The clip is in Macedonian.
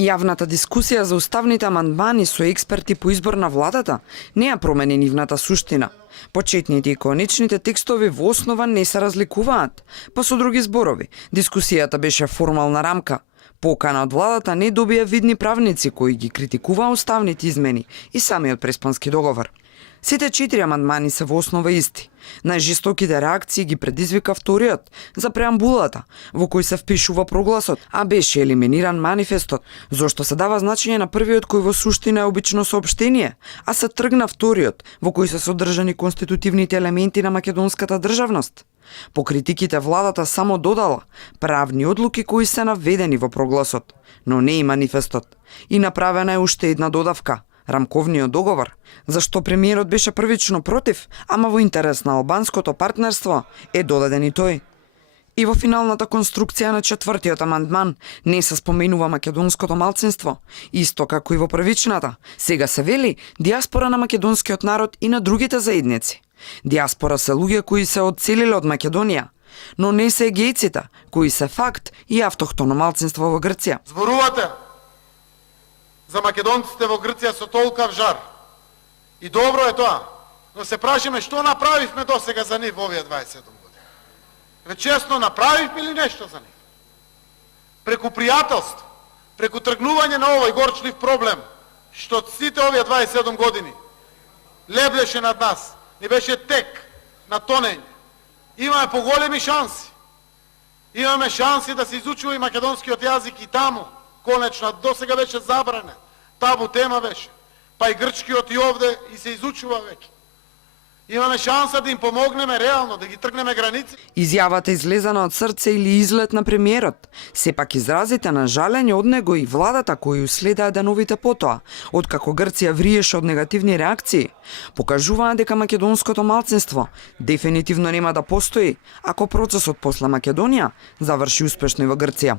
Јавната дискусија за уставните амандмани со експерти по избор на владата не ја промени нивната суштина. Почетните и конечните текстови во основа не се разликуваат, па со други зборови, дискусијата беше формална рамка. Покана од владата не добија видни правници кои ги критикуваа уставните измени и самиот Преспански договор. Сите 4 амандмани се во основа исти. Најжестоките реакции ги предизвика вториот, за преамбулата, во кој се впишува прогласот, а беше елиминиран манифестот, зошто се дава значење на првиот кој во суштина е обично соопштение, а се тргна вториот, во кој се содржани конститутивните елементи на македонската државност. По критиките владата само додала правни одлуки кои се наведени во прогласот, но не и манифестот. И направена е уште една додавка – рамковниот договор, зашто премиерот беше првично против, ама во интерес на албанското партнерство е додаден и тој. И во финалната конструкција на четвртиот амандман не се споменува македонското малцинство, исто како и во првичната. Сега се вели диаспора на македонскиот народ и на другите заедници. Диаспора се луѓе кои се одселиле од Македонија, но не се егејците, кои се факт и автохтоно малцинство во Грција. Зборувате за македонците во Грција со толкав жар. И добро е тоа, но се прашаме што направивме досега за нив во овие 27 години. Ве честно направивме ли нешто за нив? Преку пријателство, преку тргнување на овој горчлив проблем, што сите овие 27 години леблеше над нас, ни беше тек на тонење. Имаме поголеми шанси. Имаме шанси да се изучува и македонскиот јазик и таму. Конечно, досега беше забранен. Табу тема беше. Па и грчкиот и овде и се изучува веќе. Имаме шанса да им помогнеме реално, да ги тргнеме граници. Изјавата излезана од срце или излет на премиерот, сепак изразите на жалење од него и владата кои уследаа деновите потоа, откако Грција вриеше од негативни реакции, покажуваат дека македонското малцинство дефинитивно нема да постои ако процесот после Македонија заврши успешно и во Грција.